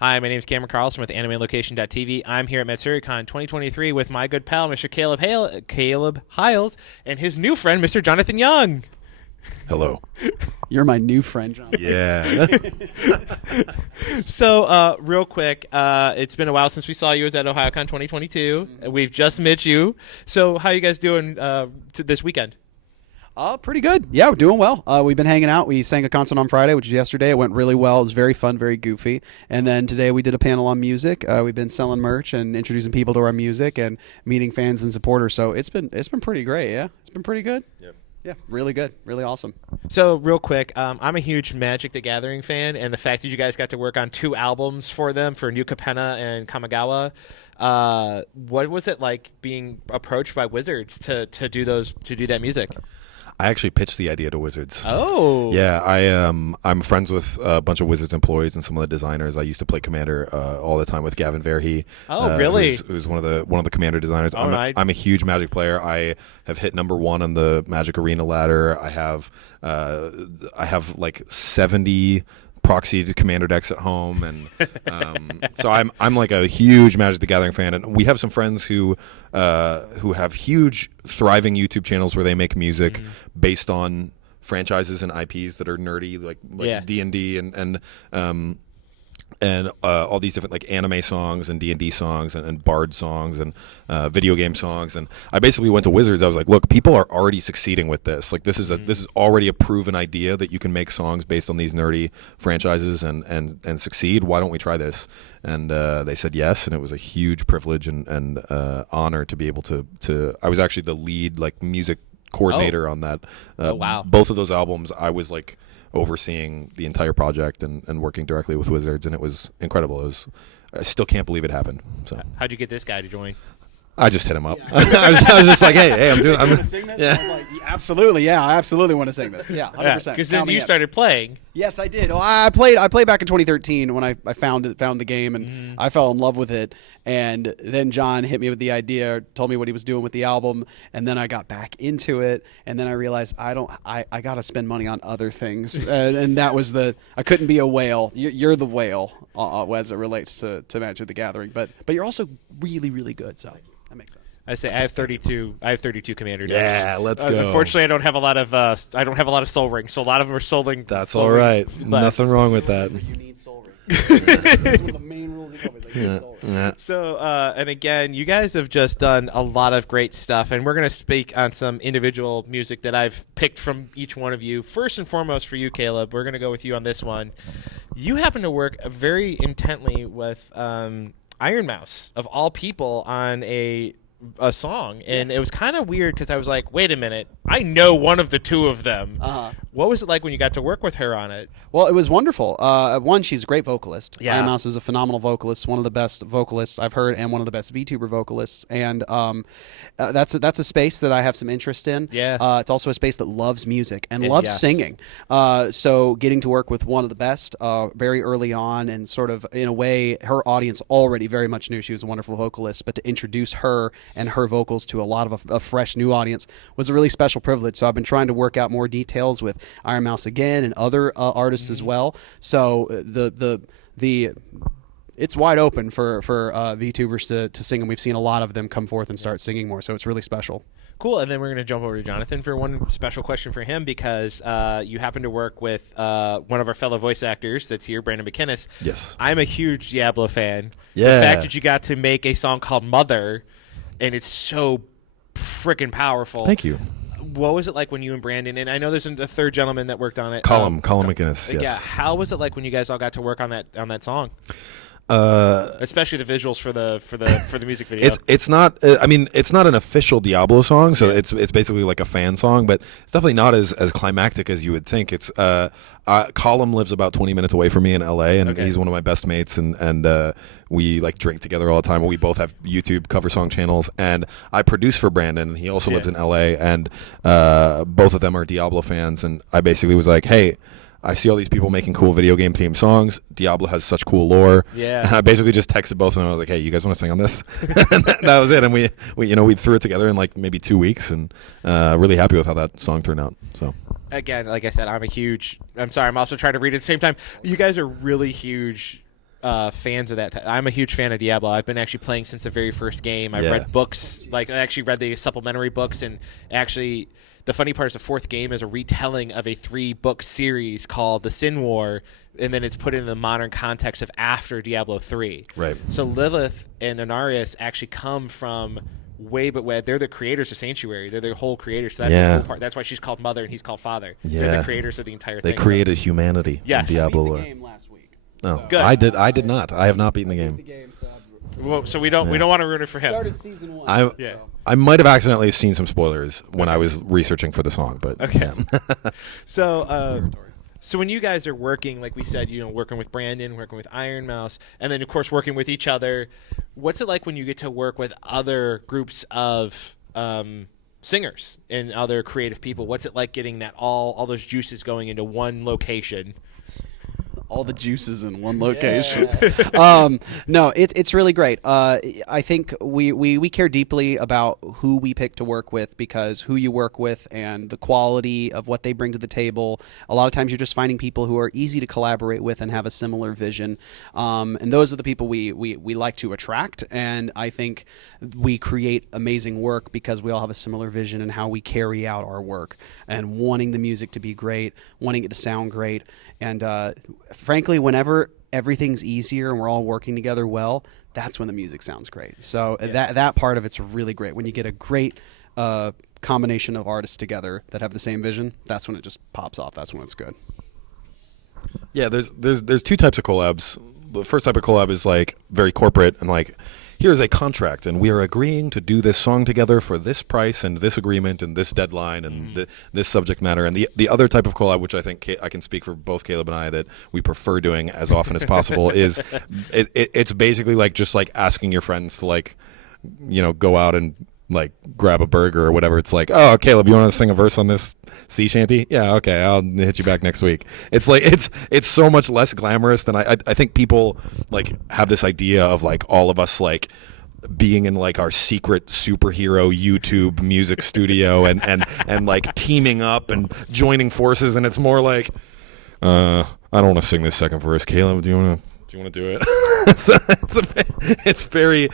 Hi, my name is Cameron Carlson with AnimeLocation.tv. I'm here at Matsuricon 2023 with my good pal, Mr. Caleb Hyles, and his new friend, Mr. Jonathan Young. Hello. You're my new friend, John. Yeah. So, real quick, it's been a while since we saw you. It was at OhioCon 2022. We've just met you. So, how are you guys doing this weekend? Pretty good. Yeah, we're doing well. We've been hanging out. We sang a concert on Friday, which was yesterday. It went really well. It was very fun, very goofy. And then today we did a panel on music. We've been selling merch and introducing people to our music and meeting fans and supporters. So it's been pretty great. Yeah, it's been pretty good. Yep. Yeah, really good. Really awesome. So, real quick, I'm a huge Magic the Gathering fan, and the fact that you guys got to work on 2 albums for them, for New Capenna and Kamigawa, what was it like being approached by Wizards to do that music? I actually pitched the idea to Wizards. Oh. Yeah, I'm friends with a bunch of Wizards employees and some of the designers. I used to play Commander all the time with Gavin Verhey. Oh, really? Who's one of the Commander designers. I'm a huge Magic player. I have hit #1 on the Magic Arena ladder. I have like 70 proxied Commander decks at home, and so I'm like a huge Magic the Gathering fan, and we have some friends who have huge thriving YouTube channels where they make music based on franchises and IPs that are nerdy, like D&D and all these different like anime songs and D&D songs and bard songs and video game songs. And I basically went to Wizards. I was like, look, people are already succeeding with this. Like this is already a proven idea that you can make songs based on these nerdy franchises and succeed. Why don't we try this? And they said yes, and it was a huge privilege and honor to be able to. I was actually the lead like music coordinator on that. Wow. Both of those albums, I was like overseeing the entire project and working directly with Wizards, and it was incredible. I still can't believe it happened. So How'd you get this guy to join? I just hit him up. I was just like, hey, I'm doing. Want to sing this? Yeah. I was like, absolutely, yeah, I absolutely want to sing this. Yeah, 100%. Because then you started playing. Yes, I did. Well, I played back in 2013 when I found the game, and I fell in love with it. And then John hit me with the idea, told me what he was doing with the album, and then I got back into it. And then I realized I got to spend money on other things, and that was I couldn't be a whale. You're the whale as it relates to Magic the Gathering, but you're also really, really good. So that makes sense. I say I have 32 Commander decks. Yeah, let's go. Unfortunately, I don't have a lot of Soul Rings, so a lot of them are Soul Ring. That's Soul all Ring right. less. Nothing wrong with that. You need Soul Ring. That's one of the main rules you told me. You need Soul Ring. Yeah. So, and again, you guys have just done a lot of great stuff, and we're going to speak on some individual music that I've picked from each one of you. First and foremost for you, Caleb, we're going to go with you on this one. You happen to work very intently with Iron Mouse, of all people, on a song, and it was kind of weird because I was like, wait a minute, I know one of the two of them. What was it like when you got to work with her on it? Well, it was wonderful. One, she's a great vocalist. Yeah. Iron Mouse is a phenomenal vocalist, one of the best vocalists I've heard, and one of the best VTuber vocalists. And that's a space that I have some interest in. Yeah. It's also a space that loves music and loves singing. So getting to work with one of the best very early on, and sort of in a way, her audience already very much knew she was a wonderful vocalist, but to introduce her and her vocals to a lot of a fresh new audience was a really special privilege. So I've been trying to work out more details with Iron Mouse again and other artists as well. So it's wide open for VTubers to sing, and we've seen a lot of them come forth and start singing more. So it's really special. Cool, and then we're going to jump over to Jonathan for one special question for him, because you happen to work with one of our fellow voice actors that's here, Brandon McInnes. Yes. I'm a huge Diablo fan. Yeah. The fact that you got to make a song called Mother, and it's so freaking powerful. Thank you. What was it like when you and Brandon, and I know there's a third gentleman that worked on it. Colin McInnes. Yes. Yeah. How was it like when you guys all got to work on that song? Especially the visuals for the music video. It's not. I mean, it's not an official Diablo song, so it's basically like a fan song, but it's definitely not as climactic as you would think. It's Colin lives about 20 minutes away from me in LA, and he's one of my best mates, and we like drink together all the time. We both have YouTube cover song channels, and I produce for Brandon. He also lives in LA, and both of them are Diablo fans, and I basically was like, hey, I see all these people making cool video game themed songs. Diablo has such cool lore. Yeah. And I basically just texted both of them. I was like, "Hey, you guys want to sing on this?" And that was it. And we threw it together in like maybe 2 weeks, and really happy with how that song turned out. So again, like I said, I'm also trying to read at the same time. You guys are really huge fans of that. I'm a huge fan of Diablo. I've been actually playing since the very first game. I've read books, like I actually read the supplementary books, and actually the funny part is the fourth game is a retelling of a 3-book series called The Sin War, and then it's put in the modern context of after Diablo 3. Right. So Lilith and Inarius actually come from way, but they're the creators of Sanctuary. They're the whole creators. So that's the whole part. That's why she's called Mother and he's called Father. Yeah. They're the creators of the entire They thing. created humanity. Yes. In Diablo. Beat the game last week. No, Good. I did not. I have not beaten the game. Beat the game, so Well, so we don't want to ruin it for him. started season 1. I might have accidentally seen some spoilers when I was researching for the song, but Okay. So when you guys are working, like we said, working with Brandon, working with Iron Mouse, and then of course working with each other, what's it like when you get to work with other groups of singers and other creative people? What's it like getting that all those juices going into one location? All the juices in one location. No, it's really great. I think we care deeply about who we pick to work with, because who you work with and the quality of what they bring to the table. A lot of times you're just finding people who are easy to collaborate with and have a similar vision. And those are the people we like to attract. And I think we create amazing work because we all have a similar vision in how we carry out our work, and wanting the music to be great, wanting it to sound great. And frankly, whenever everything's easier and we're all working together well, that's when the music sounds great. So that part of it's really great. When you get a great combination of artists together that have the same vision, that's when it just pops off. That's when it's good. Yeah, there's 2 types of collabs. The first type of collab is like very corporate and like, here's a contract and we are agreeing to do this song together for this price and this agreement and this deadline and this subject matter. And the other type of collab, which I think I can speak for both Caleb and I, that we prefer doing as often as possible, is it's basically like just like asking your friends to like, go out and like grab a burger or whatever. It's like, oh, Caleb, you want to sing a verse on this sea shanty? Yeah, okay, I'll hit you back next week. It's like it's so much less glamorous than I think people like have this idea of like all of us like being in like our secret superhero YouTube music studio and like teaming up and joining forces, and it's more like I don't want to sing this second verse. Caleb, do you want to do it? So it's very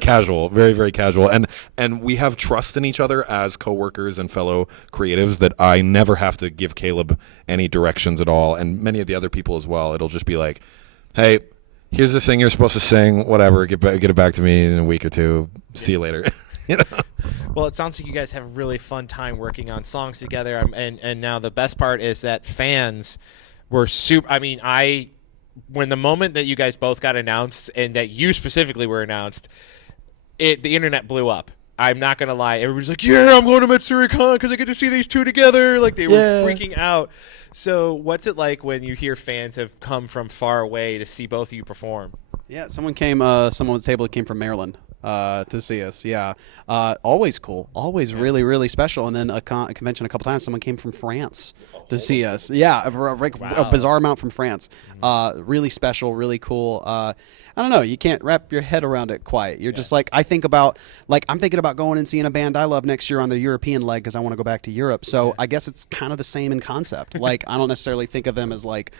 casual, very, very casual, and we have trust in each other as coworkers and fellow creatives that I never have to give Caleb any directions at all, and many of the other people as well. It'll just be like, hey, here's the thing you're supposed to sing, whatever, get it back to me in a week or two. See you later. Well, it sounds like you guys have a really fun time working on songs together, and now the best part is that fans were super. I mean, when the moment that you guys both got announced and that you specifically were announced, the internet blew up. I'm not going to lie. Everybody's like, yeah, I'm going to Matsuricon because I get to see these two together. Like, they were freaking out. So what's it like when you hear fans have come from far away to see both of you perform? Yeah, someone at the table came from Maryland to see us. Yeah, always cool, always really, really special. And then a convention a couple times, someone came from France to see us. Yeah, a bizarre amount from France. Really special, really cool. I don't know, you can't wrap your head around it quite. You're just like, I'm thinking about going and seeing a band I love next year on the European leg because I want to go back to Europe. So I guess it's kind of the same in concept. Like, I don't necessarily think of them as like,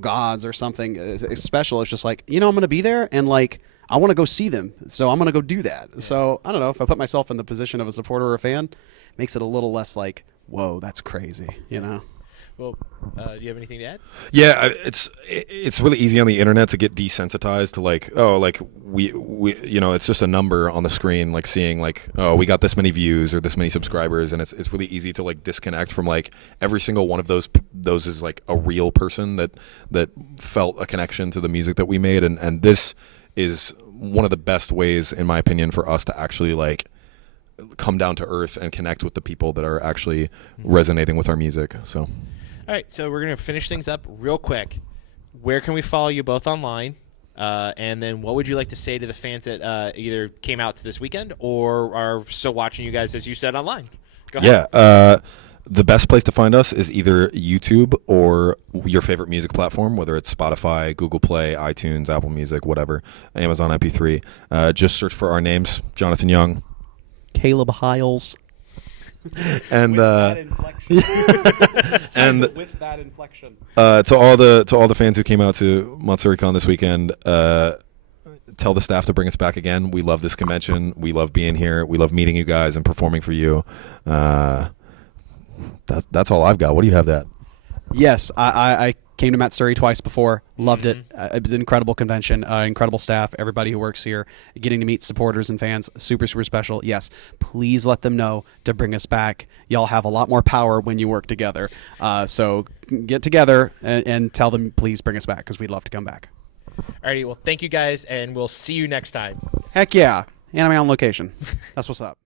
gods or something special. It's just like, I'm going to be there and like, I want to go see them, so I'm going to go do that. Yeah. So I don't know, if I put myself in the position of a supporter or a fan, makes it a little less like, whoa, that's crazy, Well, do you have anything to add? Yeah, it's really easy on the internet to get desensitized to like, oh, like we it's just a number on the screen, like seeing like, oh, we got this many views or this many subscribers, and it's really easy to like disconnect from like every single one of those is like a real person that felt a connection to the music that we made, and this is one of the best ways, in my opinion, for us to actually like come down to earth and connect with the people that are actually resonating with our music. So, all right, so we're gonna finish things up real quick. Where can we follow you both online? And then what would you like to say to the fans that either came out to this weekend or are still watching you guys, as you said, online? Go ahead. Yeah. The best place to find us is either YouTube or your favorite music platform, whether it's Spotify, Google Play, iTunes, Apple Music, whatever, Amazon MP3. Just search for our names, Jonathan Young, Caleb Hyles. And inflection. and with that inflection. to all the fans who came out to Matsuricon this weekend, tell the staff to bring us back again. We love this convention. We love being here. We love meeting you guys and performing for you. That's all I've got. What do you have that? Yes, I came to Matsuri twice before. Loved it. It was an incredible convention. Incredible staff. Everybody who works here. Getting to meet supporters and fans. Super, super special. Yes, please let them know to bring us back. Y'all have a lot more power when you work together. So get together and tell them, please bring us back, because we'd love to come back. Alrighty, well, thank you guys, and we'll see you next time. Heck yeah. Anime on location. That's what's up.